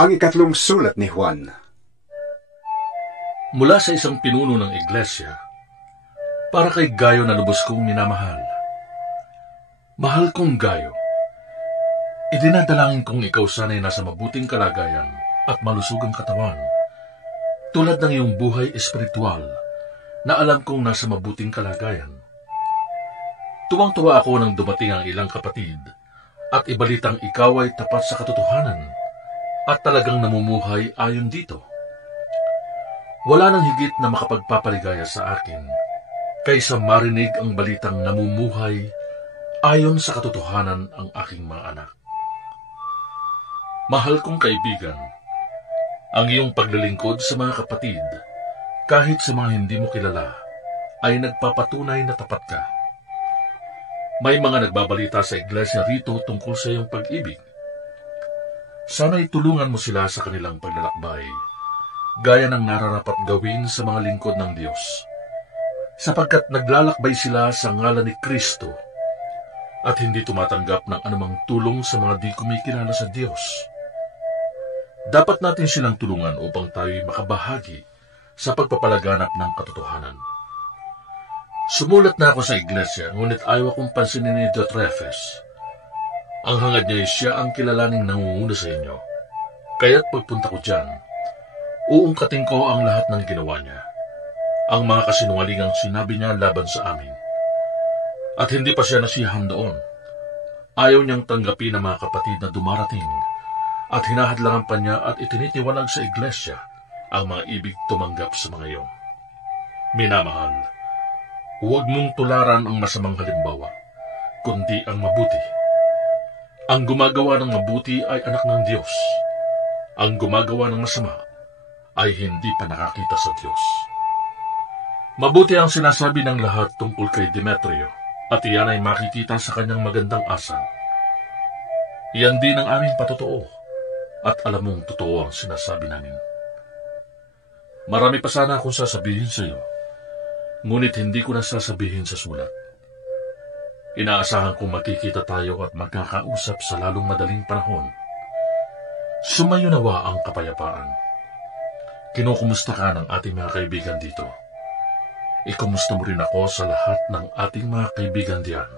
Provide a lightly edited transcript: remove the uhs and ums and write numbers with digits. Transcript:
Ang ikatlong sulat ni Juan. Mula sa isang pinuno ng iglesia, para kay Gayo na lubos kong minamahal. Mahal kong Gayo, idinadalangin kong ikaw sana'y nasa mabuting kalagayan at malusugang katawan, tulad ng iyong buhay espiritual na alam kong nasa mabuting kalagayan. Tuwang-tuwa ako nang dumating ang ilang kapatid at ibalitang ikaw ay tapat sa katotohanan at talagang namumuhay ayon dito. Wala nang higit na makapagpapaligaya sa akin kaysa marinig ang balitang namumuhay ayon sa katotohanan ang aking mga anak. Mahal kong kaibigan, ang iyong paglilingkod sa mga kapatid, kahit sa mga hindi mo kilala, ay nagpapatunay na tapat ka. May mga nagbabalita sa iglesia rito tungkol sa iyong pag-ibig. Sana'y tulungan mo sila sa kanilang paglalakbay, gaya ng nararapat gawin sa mga lingkod ng Diyos, sapagkat naglalakbay sila sa ngalan ni Kristo at hindi tumatanggap ng anumang tulong sa mga di kumikilala sa Diyos. Dapat natin silang tulungan upang tayo'y makabahagi sa pagpapalaganap ng katotohanan. Sumulat na ako sa iglesia, ngunit ayaw akong pansinin ni Diotrephes. Ang hangad niya ay siya ang kilalaning nangunguna sa inyo. Kaya't pagpunta ko dyan, uungkatin ko ang lahat ng ginawa niya, ang mga kasinungalingang sinabi niya laban sa amin. At hindi pa siya nasiyahan doon. Ayaw niyang tanggapin ang mga kapatid na dumarating at hinahadlangan pa niya at itinitiwalag sa iglesia ang mga ibig tumanggap sa mga iyon. Minamahal, huwag mong tularan ang masamang halimbawa, kundi ang mabuti. Ang gumagawa ng mabuti ay anak ng Diyos. Ang gumagawa ng masama ay hindi pa nakakita sa Diyos. Mabuti ang sinasabi ng lahat tungkol kay Demetrio, at iyan ay makikita sa kanyang magandang asal. Iyan din ang aming patotoo, at alam mong totoo ang sinasabi namin. Marami pa sana akong sasabihin sa iyo, ngunit hindi ko na sasabihin sa sulat. Inaasahan kong makikita tayo at magkakausap sa lalong madaling panahon. Sumayo nawa ang kapayapaan. Kinukumusta ka ng ating mga kaibigan dito. Ikumusta mo rin ako sa lahat ng ating mga kaibigan diyan.